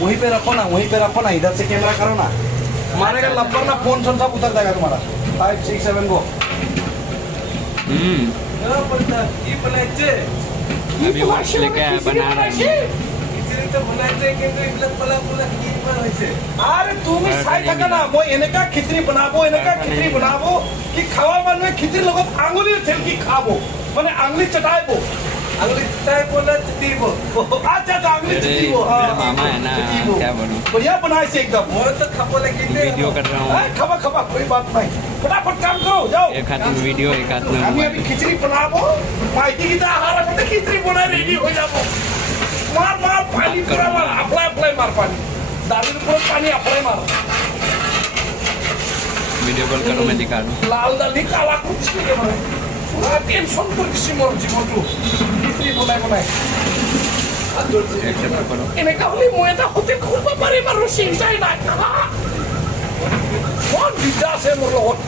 वहीं पे रखो ना इधर से कैमरा करो ना मारेगा लब्बर ना फोन सब उतर जाएगा तुम्हारा 5 6 7 गो अभी वॉच लेके आया बना रहा है अरे তুমি চাই থাকা না মই এনেকা খিচড়ি বনাবো কি খাওয়া মানুহে খিচড়ি লগত আঙুলি ছেলকি খাবো মানে আঙুলি চটাইবো আঙুলি চটাইবো না চিটিবো আচ্ছা তো আঙুলি চিটিবো मेरा मामा है ना क्या बोलूं बढ़िया बनाए से एकदम मैं तो खापो लगी वीडियो कर रहा हूँ खबा कोई बात नहीं फटाफट काम करो जाओ एक हाथ में वीडियो एक हाथ में আমি मोबाइल আমি খিচড়ি বানাবো মাইতি গিতা আহার করতে খিচড়ি বানাই রেডি হয়ে যাবো মার পানি পুরা মার অ্যাপ্লাই মার পানি দাদির উপর পানি অ্যাপ্লাই মার वीडियो कॉल करो मैं दिखा दूँ লাল দালি কালা করছিস কে মানে পুরা টেনশন করিস মোর জীবনটো খিচড়ি বনাই एक्सेप्ट करो এনেকা হলে মই এটা হোটেল খুলব পাৰিম আৰু চিন্তাই নাই কোন বিদ্যা আছে মোৰ লগত